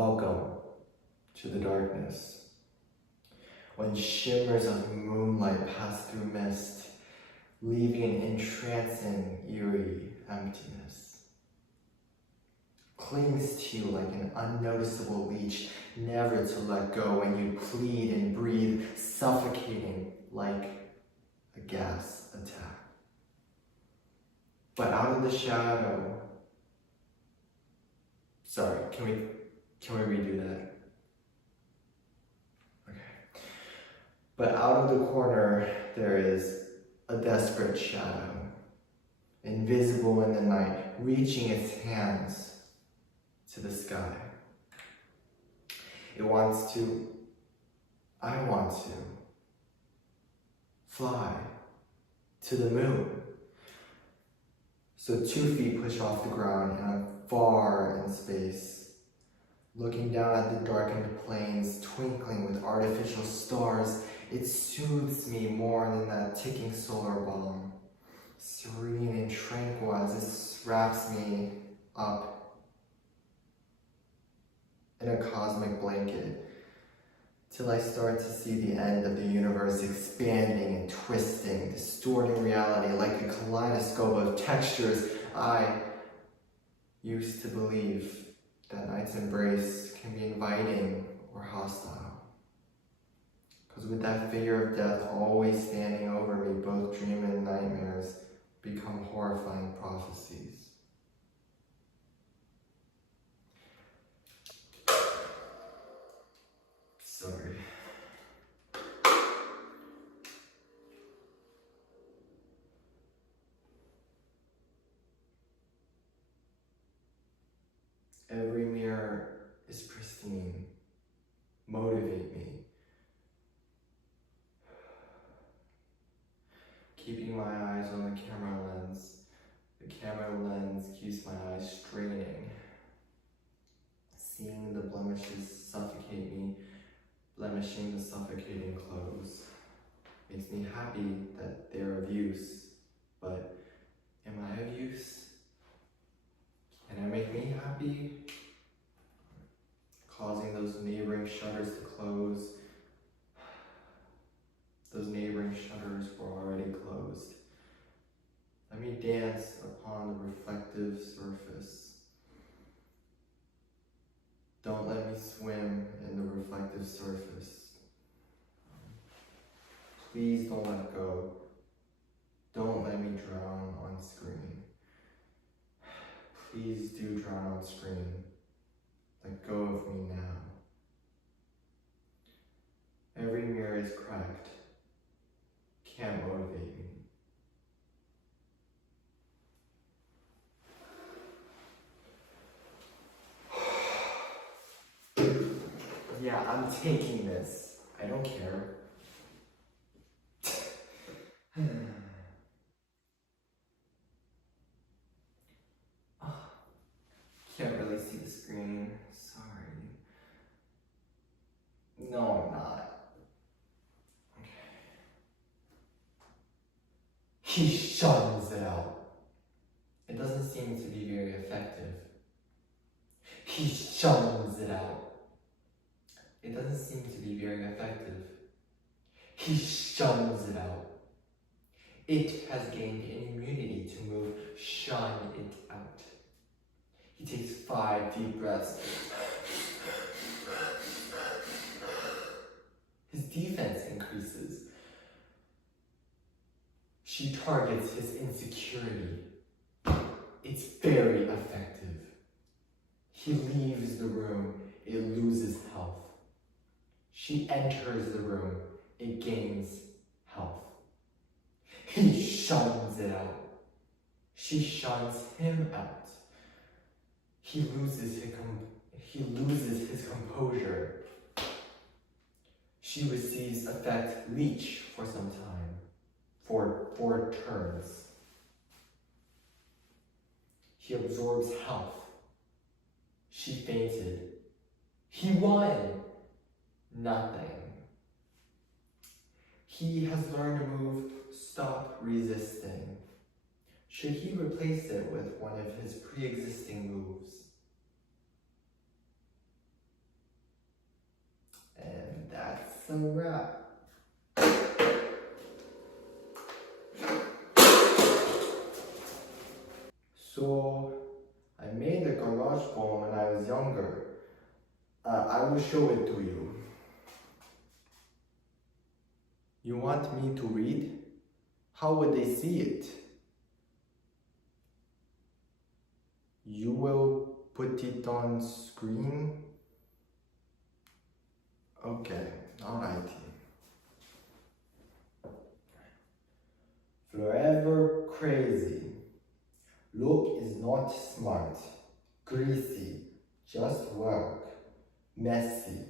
Welcome to the darkness. When shimmers of moonlight pass through mist, leaving an entrancing, eerie emptiness. Clings to you like an unnoticeable leech, never to let go when you plead and breathe, suffocating like a gas attack. But out of the shadow, sorry, can we redo that? Okay. But out of the corner, there is a desperate shadow, invisible in the night, reaching its hands to the sky. It wants to, I want to, fly to the moon. So 2 feet push off the ground and I'm far in space, looking down at the darkened plains, twinkling with artificial stars. It soothes me more than that ticking solar bomb, serene and tranquil as it wraps me up in a cosmic blanket, till I start to see the end of the universe expanding and twisting, distorting reality like a kaleidoscope of textures. I used to believe that night's embrace can be inviting or hostile. Because with that figure of death always standing over me, both dream and nightmares become horrifying prophecies. Sorry. Every mirror is pristine. Motivate me. Keeping my eyes on the camera lens. The camera lens keeps my eyes straining. Seeing the blemishes suffocate me, blemishing the suffocating clothes. Makes me happy that they're of use, but am I of use? Can it make me happy? Causing those neighboring shutters to close. Those neighboring shutters were already closed. Let me dance upon the reflective surface. Don't let me swim in the reflective surface. Please don't let go. Don't let me drown on screen. Please do drown on screen. Let go of me now. Every mirror is cracked. Can't motivate me. Yeah, I'm taking this. I don't care. Can't really see the screen. Sorry. No, I'm not. Okay. He shuns it out. It doesn't seem to be very effective. He shuns it out. It doesn't seem to be very effective. He shuns it out. It has gained an immunity to move, shun it out. He takes 5 deep breaths. His defense increases. She targets his insecurity. It's very effective. He leaves the room. It loses health. She enters the room. It gains health. He shuns it out. She shuns him out. He loses his composure. She receives effect leech for some time, for 4 turns. He absorbs health. She fainted. He won. Nothing. He has learned a move, stop resisting. Should he replace it with one of his pre-existing moves? a wrap. So, I made a garage poem when I was younger. I will show it to you. You want me to read? How would they see it? You will put it on screen? Okay, alrighty. Forever crazy. Look is not smart. Greasy. Just work. Messy.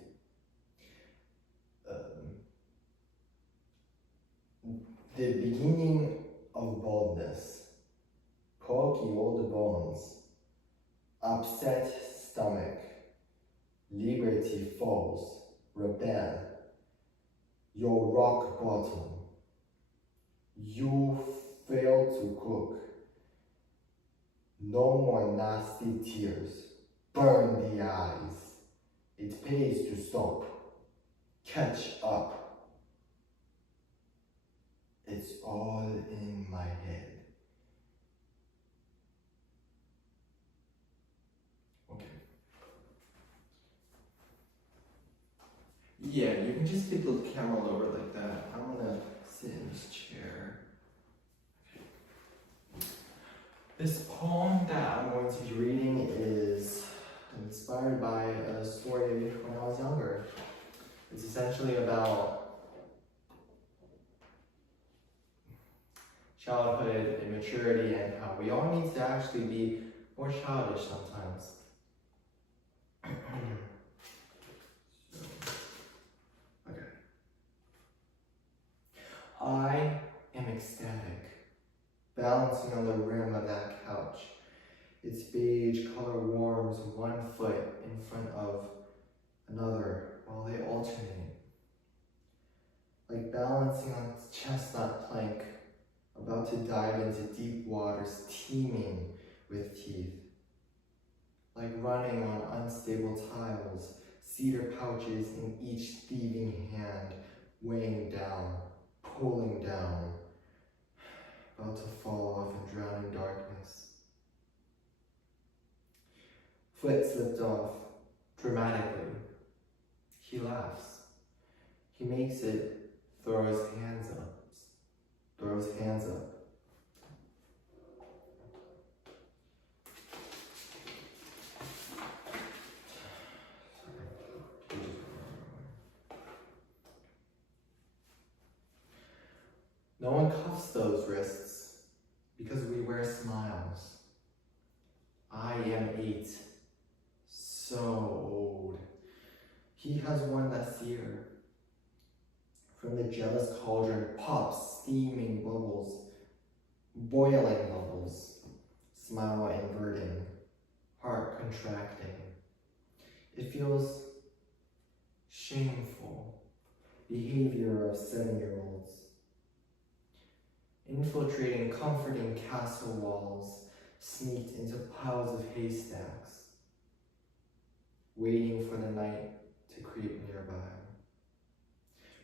The beginning of boldness. Pokey old bones. Upset stomach. Liberty falls. Rebel. Your rock bottom. You fail to cook. No more nasty tears. Burn the eyes. It pays to stop. Catch up. It's all in my head. Okay. Yeah, you can just flip the camera over like that. I'm gonna sit in this chair. This poem that I'm going to be reading is inspired by a story when I was younger. It's essentially about childhood, immaturity, and how we all need to actually be more childish sometimes. Okay. I am ecstatic, balancing on the rim of that couch. Its beige color warms one foot in front of another while they alternate. Like balancing on its chestnut plank, about to dive into deep waters teeming with teeth. Like running on unstable tiles, cedar pouches in each thieving hand, weighing down, pulling down, about to fall off and drown in darkness. Foot slipped off, dramatically. He laughs. He makes it, throws hands up. No one cuffs those wrists because we wear smiles. I am 8, so old. He has one that's here. From the jealous cauldron pops steaming bubbles, boiling bubbles, smile inverting, heart contracting. It feels shameful, behavior of 7-year-olds. Infiltrating comforting castle walls, sneaked into piles of haystacks, waiting for the night to creep nearby.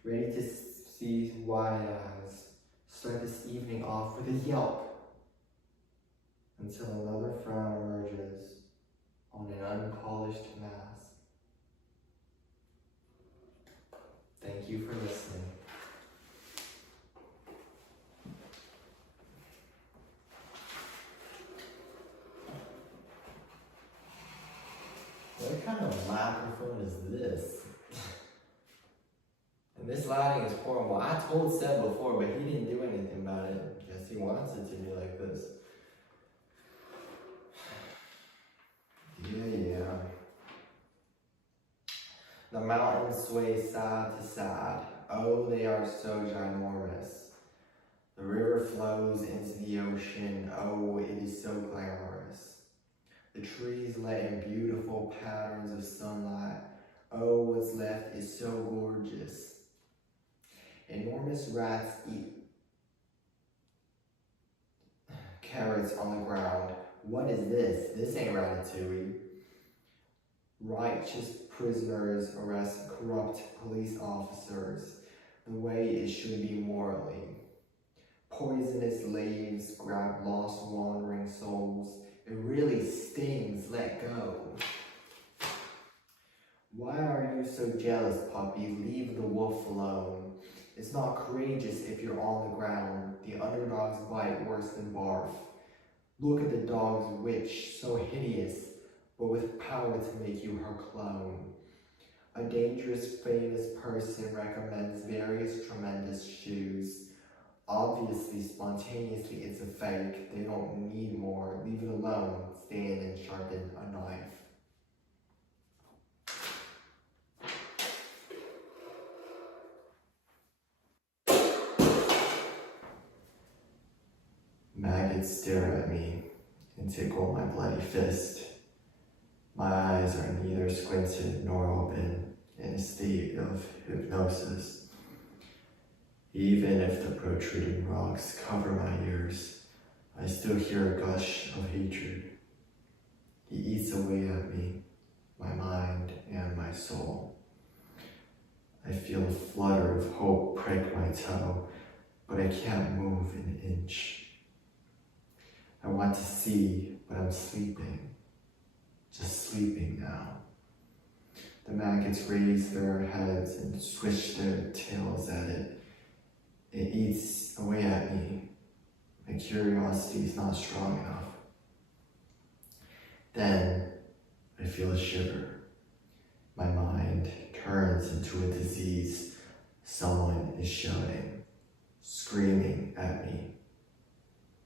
Ready to see wide eyes, start this evening off with a yelp, until another frown emerges on an unpolished mask. Thank you for listening. What kind of microphone is this? And this lighting is horrible. I told Seb before, but he didn't do anything about it. Guess he wants it to be like this. Yeah. The mountains sway side to side. Oh, they are so ginormous. The river flows into the ocean. Oh, it is so glamorous. The trees let in beautiful patterns of sunlight. Oh, what's left is so gorgeous. Enormous rats eat carrots on the ground. What is this? This ain't ratatouille. Righteous prisoners arrest corrupt police officers the way it should be morally. Poisonous leaves grab lost wandering souls. It really stings, let go. Why are you so jealous, puppy? Leave the wolf alone. It's not courageous if you're on the ground. The underdogs bite worse than barf. Look at the dog's witch, so hideous, but with power to make you her clone. A dangerous, famous person recommends various tremendous shoes. Obviously, spontaneously, it's a fake. They don't need more. Leave it alone. Stand and sharpen a knife. Maggots stare at me and tickle my bloody fist. My eyes are neither squinted nor open, in a state of hypnosis. Even if the protruding rocks cover my ears, I still hear a gush of hatred. He eats away at me, my mind and my soul. I feel a flutter of hope prick my toe, but I can't move an inch. I want to see, but I'm sleeping. Just sleeping now. The maggots raise their heads and swish their tails at it. It eats away at me. My curiosity is not strong enough. Then I feel a shiver. My mind turns into a disease. Someone is shouting, screaming at me.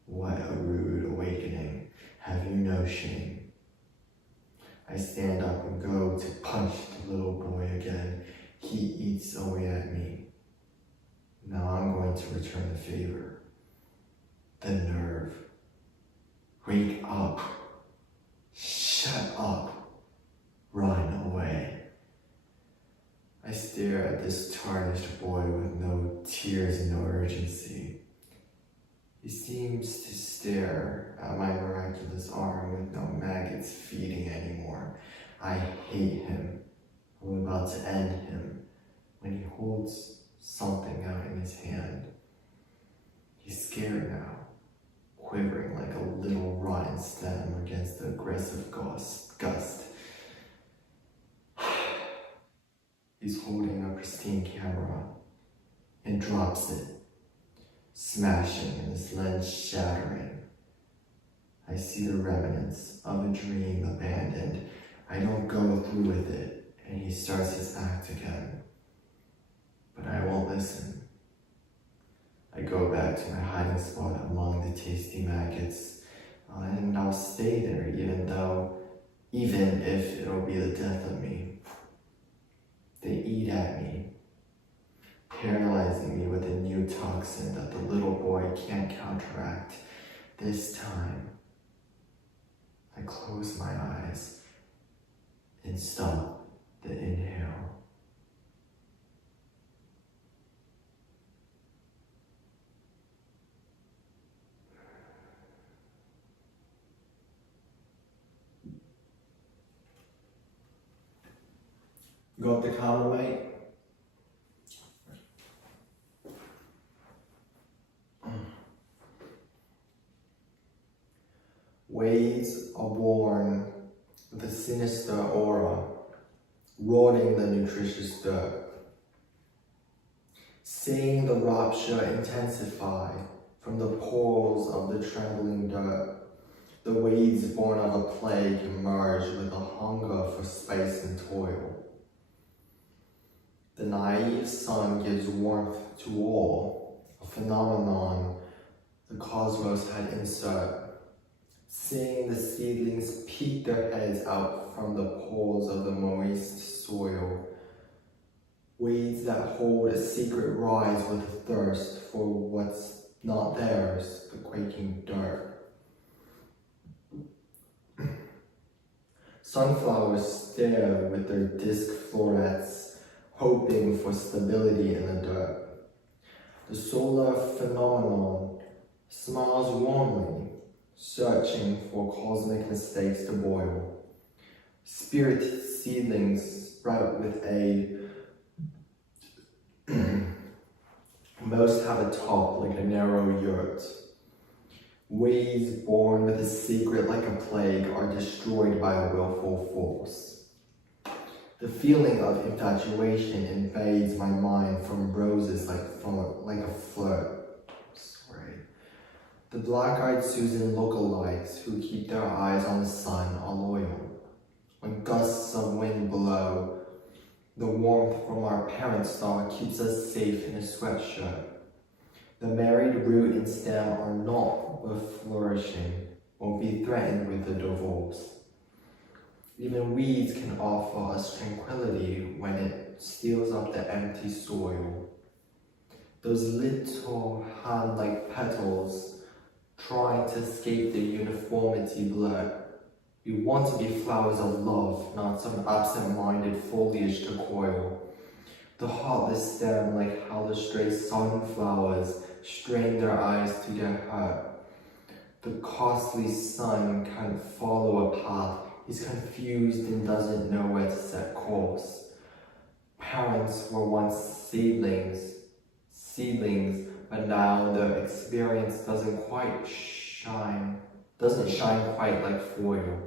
What a rude awakening. Have you no shame? I stand up and go to punch the little boy again. He eats away at me. Now I'm going to return the favor. The nerve. Wake up. Shut up. Run away. I stare at this tarnished boy with no tears and no urgency. He seems to stare at my miraculous arm with no maggots feeding anymore. I hate him. I'm about to end him when he holds something out in his hand. He's scared now, quivering like a little rotten stem against the aggressive gust. He's holding a pristine camera and drops it, smashing and his lens shattering. I see the remnants of a dream abandoned. I don't go through with it, and he starts his act again. But I won't listen. I go back to my hiding spot among the tasty maggots, and I'll stay there even if it'll be the death of me. They eat at me, paralyzing me with a new toxin that the little boy can't counteract. This time, I close my eyes and stop the inhale. Got the camera, mate? Waves are born with a sinister aura, rotting the nutritious dirt. Seeing the rupture intensify from the pores of the trembling dirt, the weeds born of a plague emerge with a hunger for space and toil. The naive sun gives warmth to all, a phenomenon the cosmos had insert. Seeing the seedlings peek their heads out from the pores of the moist soil, weeds that hold a secret rise with a thirst for what's not theirs, the quaking dirt. Sunflowers stare with their disc florets, hoping for stability in the dirt. The solar phenomenon smiles warmly, searching for cosmic mistakes to boil. Spirit seedlings sprout with aid. Most have a top like a narrow yurt. Weeds born with a secret like a plague are destroyed by a willful force. The feeling of infatuation invades my mind from roses like a flirt. The black-eyed Susan lookalikes who keep their eyes on the sun are loyal. When gusts of wind blow, the warmth from our parent star keeps us safe in a sweatshirt. The married root and stem are not worth flourishing or be threatened with a divorce. Even weeds can offer us tranquility when it steals up the empty soil. Those little hand-like petals trying to escape the uniformity blur. We want to be flowers of love, not some absent-minded foliage to coil. The heartless stem, like how the stray sunflowers strain their eyes to their hurt. The costly sun can't follow a path. He's confused and doesn't know where to set course. Parents were once seedlings, but now the experience doesn't shine quite like foil.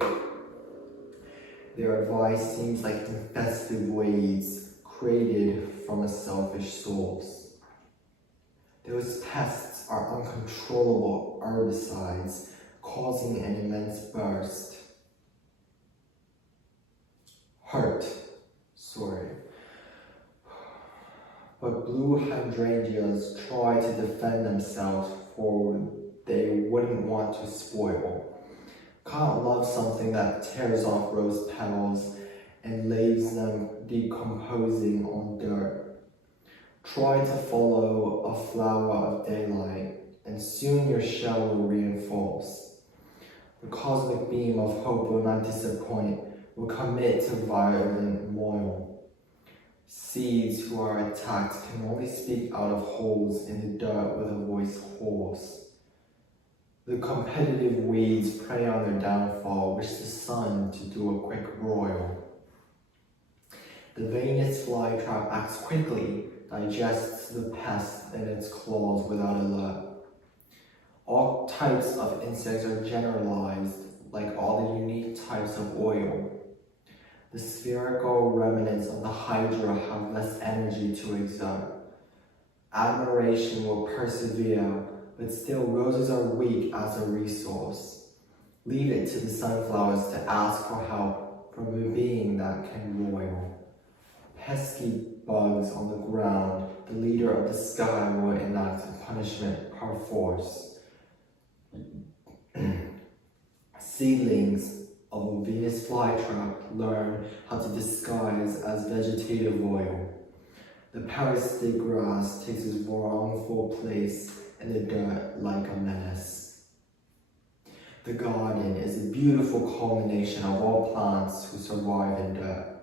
Their advice seems like infested weeds created from a selfish source. Those pests are uncontrollable herbicides causing an immense hurt. But blue hydrangeas try to defend themselves, for they wouldn't want to spoil. Can't love something that tears off rose petals and leaves them decomposing on dirt. Try to follow a flower of daylight, and soon your shell will reinforce. The cosmic beam of hope will not disappoint, will commit to violent moil. Seeds who are attacked can only speak out of holes in the dirt with a voice hoarse. The competitive weeds prey on their downfall, wish the sun to do a quick broil. The veinous flytrap acts quickly, digests the pest in its claws without alert. All types of insects are generalized, like all the unique types of oil. The spherical remnants of the hydra have less energy to exert. Admiration will persevere, but still roses are weak as a resource. Leave it to the sunflowers to ask for help from a being that can roil. Pesky bugs on the ground, the leader of the sky will enact punishment per force. Seedlings of a Venus flytrap learn how to disguise as vegetative oil. The parasitic grass takes its wrongful place in the dirt like a menace. The garden is a beautiful culmination of all plants who survive in dirt.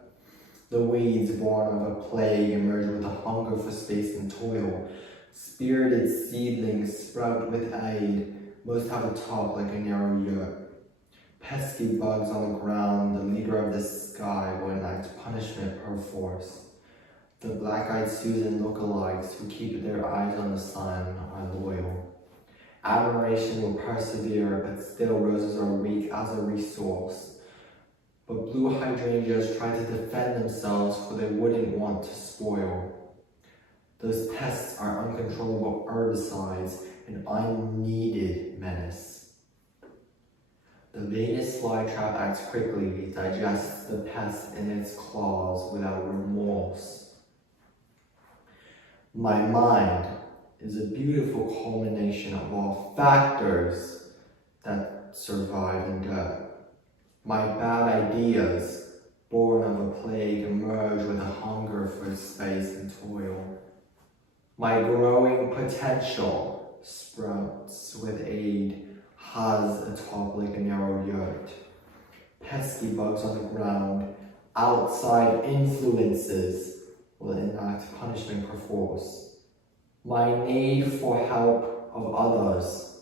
The weeds born of a plague emerge with a hunger for space and toil. Spirited seedlings sprout with aid, most have a top like a narrow yurt. Pesky bugs on the ground, the leader of the sky will enact punishment per force. The black-eyed Susan lookalikes who keep their eyes on the sun are loyal. Admiration will persevere, but still roses are weak as a resource. But blue hydrangeas try to defend themselves, for they wouldn't want to spoil. Those pests are uncontrollable herbicides, an unneeded menace. The Venus flytrap acts quickly, digests the pest in its claws without remorse. My mind is a beautiful culmination of all factors that survive in dirt. My bad ideas, born of a plague, emerge with a hunger for space and toil. My growing potential sprouts with aid, has a top like a narrow yurt. Pesky bugs on the ground, outside influences will enact punishment per force. My need for help of others,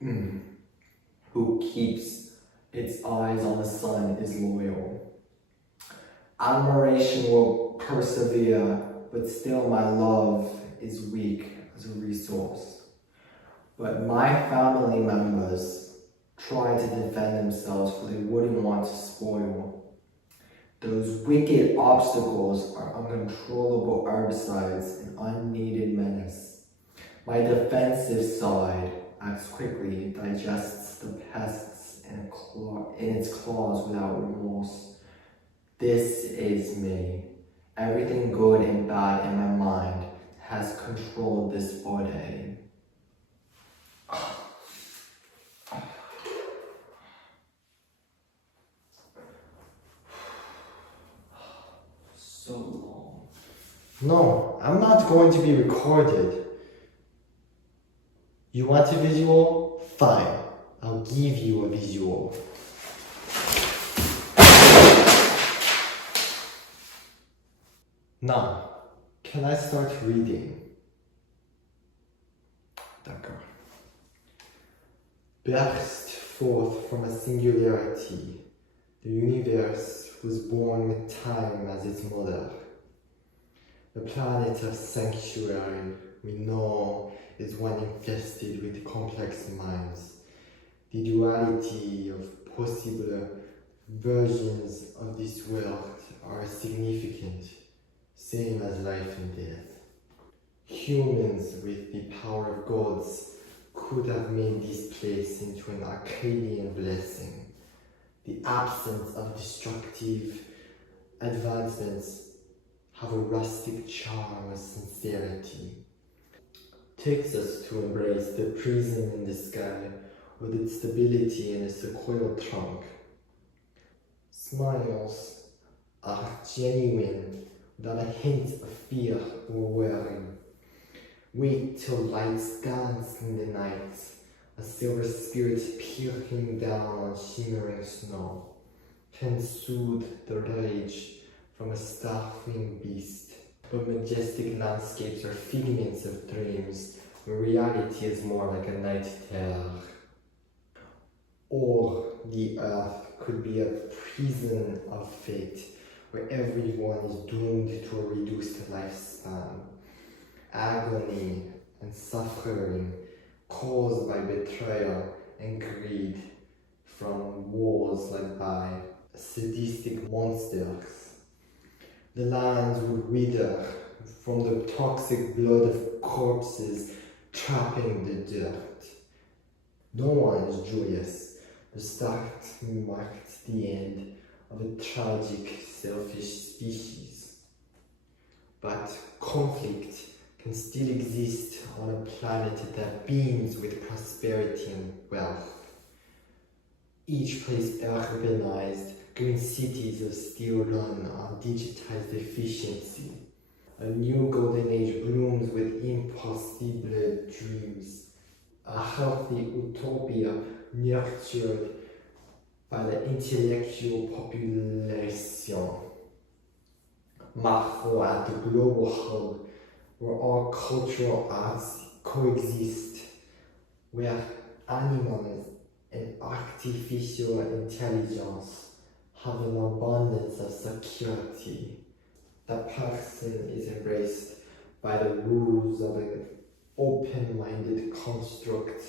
who keeps its eyes on the sun, is loyal. Admiration will persevere, but still my love is weak as a resource. But my family members try to defend themselves, for they wouldn't want to spoil. Those wicked obstacles are uncontrollable herbicides and unneeded menace. My defensive side acts quickly, digests the pests in its claws without remorse. This is me. Everything good and bad in my mind has controlled this body. So long. No, I'm not going to be recorded. You want a visual? Fine. I'll give you a visual. Now, can I start reading? D'accord. Burst forth from a singularity, the universe was born with time as its mother. The planet of sanctuary we know is one infested with complex minds. The duality of possible versions of this world are significant, same as life and death. Humans with the power of gods could have made this place into an Arcadian blessing. The absence of destructive advancements have a rustic charm of sincerity. Takes us to embrace the prism in the sky with its stability in a sequoia trunk. Smiles are genuine without a hint of fear or worry. Wait till light scans in the night, a silver spirit peering down on shimmering snow, can soothe the rage from a starving beast. But majestic landscapes are figments of dreams, where reality is more like a night terror. Or the earth could be a prison of fate, where everyone is doomed to a reduced lifespan. Agony and suffering caused by betrayal and greed from wars led by sadistic monsters. The lands would wither from the toxic blood of corpses trapping the dirt. No one is joyous. The start marked the end of a tragic, selfish species. But conflict can still exist on a planet that beams with prosperity and wealth. Each place urbanized, green cities of steel run on digitized efficiency. A new golden age blooms with impossible dreams. A healthy utopia nurtured by the intellectual population. Marfo at the global hub, where all cultural arts coexist, where animals and artificial intelligence have an abundance of security. The person is embraced by the rules of an open-minded construct,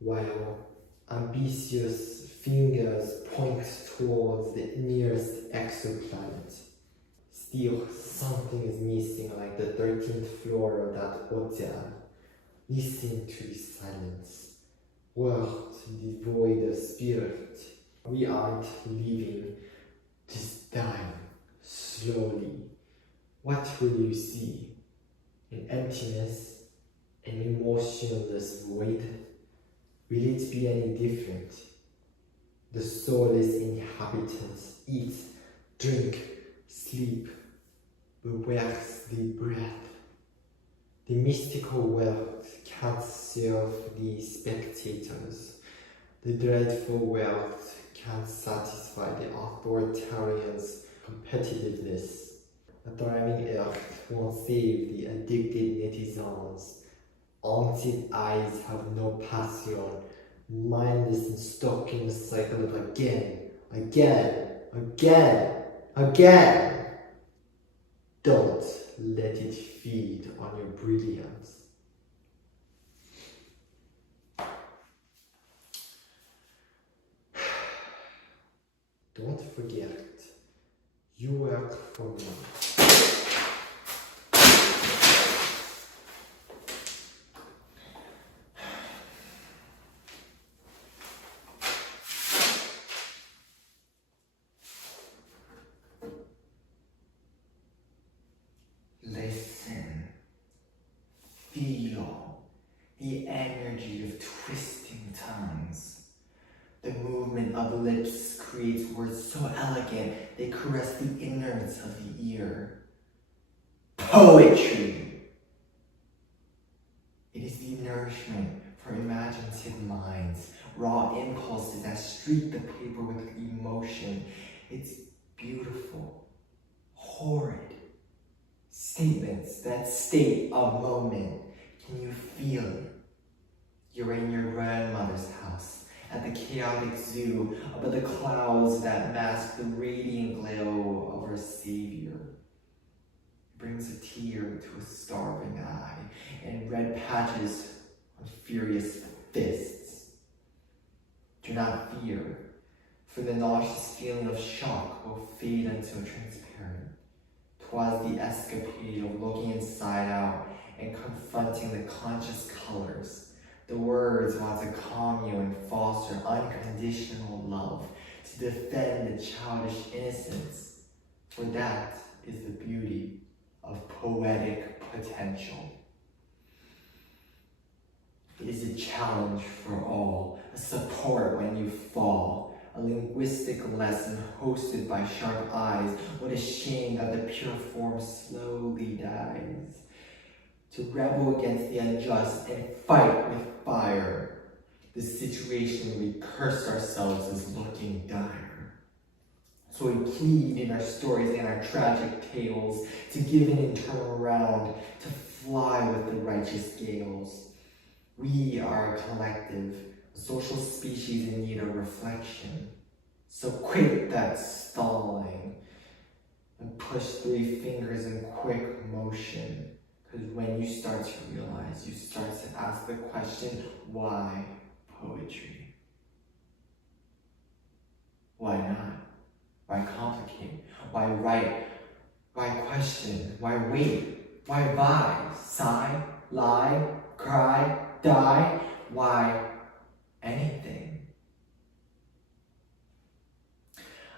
while ambitious fingers point towards the nearest exoplanet. Still, something is missing, like the 13th floor of that hotel. Listen to the silence. World devoid of spirit. We aren't living, just dying, slowly. What will you see? An emptiness, an emotionless void? Will it be any different? The soulless inhabitants eat, drink, sleep, but where's the breath? The mystical world can't serve the spectators. The dreadful world can't satisfy the authoritarian's competitiveness. A thriving earth won't save the addicted netizens. Haunted eyes have no passion, mindless and stuck in the cycle of again, again, again. Again, don't let it feed on your brilliance. Don't forget, you work for me. Listen, feel the energy of twisting tongues. The movement of lips creates words so elegant they caress the innards of the ear. Poetry! It is the nourishment for imaginative minds, raw impulses that streak the paper with emotion. It's beautiful, horrid statements that state a moment. Can you feel it? You're in your grandmother's house, at the chaotic zoo, above the clouds that mask the radiant glow of our Savior. It brings a tear to a starving eye, and red patches on furious fists. Do not fear, for the nauseous feeling of shock will fade until transparent. 'Twas the escapade of looking inside out and confronting the conscious colors. The words want to calm you and foster unconditional love, to defend the childish innocence, for that is the beauty of poetic potential. It is a challenge for all, a support when you fall, a linguistic lesson hosted by sharp eyes. What a shame that the pure form slowly dies. To rebel against the unjust and fight with fire, the situation we curse ourselves as looking dire. So we plead in our stories and our tragic tales to give an internal round, to fly with the righteous gales. We are a collective, a social species in need of reflection. So quit that stalling and push 3 fingers in quick motion. Because when you start to realize, you start to ask the question, why poetry? Why not? Why complicate? Why write? Why question? Why wait? Why buy? Sigh? Lie? Cry? Die? Why anything?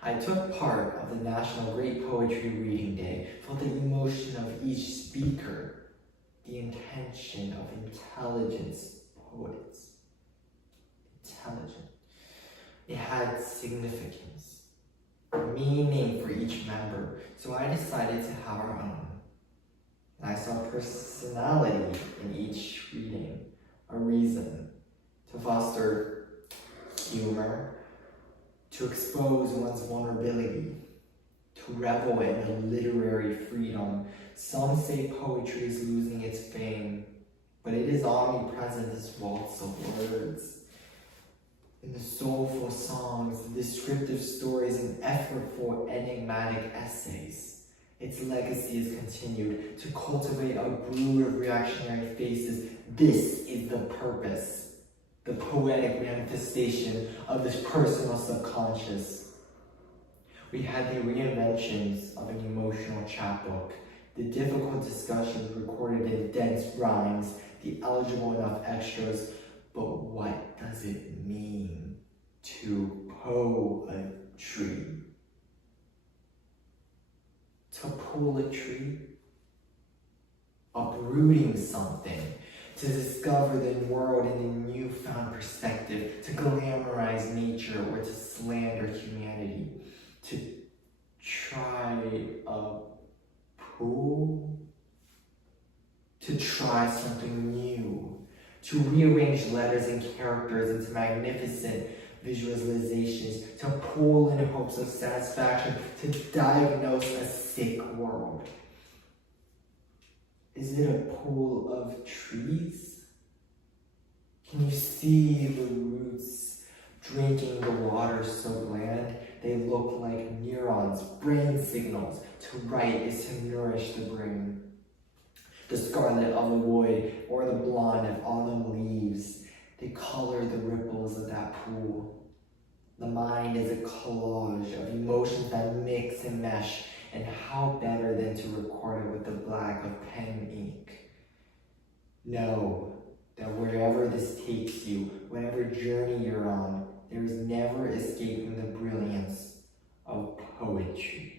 I took part of the National Great Poetry Reading Day, felt the emotion of each speaker, the intention of intelligence poets. Intelligent. It had significance, meaning for each member, so I decided to have our own. And I saw personality in each reading, a reason to foster humor, to expose one's vulnerability, to revel in a literary freedom. Some say poetry is losing its fame, but it is omnipresent as waltz of words. In the soulful songs, the descriptive stories, and effortful enigmatic essays, its legacy is continued to cultivate a brood of reactionary faces. This is the purpose, the poetic manifestation of this personal subconscious. We had the reinventions of an emotional chapbook, the difficult discussions recorded in dense rhymes, the eligible enough extras, but what does it mean to poetry? To pull a tree, uprooting something, to discover the world in a newfound perspective, to glamorize nature or to slander humanity, to try a pool, to try something new, to rearrange letters and characters into magnificent visualizations, to pull in hopes of satisfaction, to diagnose a sick world. Is it a pool of trees? Can you see the roots Drinking the water so bland, they look like neurons, brain signals. To write is to nourish the brain. The scarlet of the wood or the blonde of autumn leaves, they color the ripples of that pool. The mind is a collage of emotions that mix and mesh, and how better than to record it with the black of pen ink. Know that wherever this takes you, whatever journey you're on, there is never escaping the brilliance of poetry.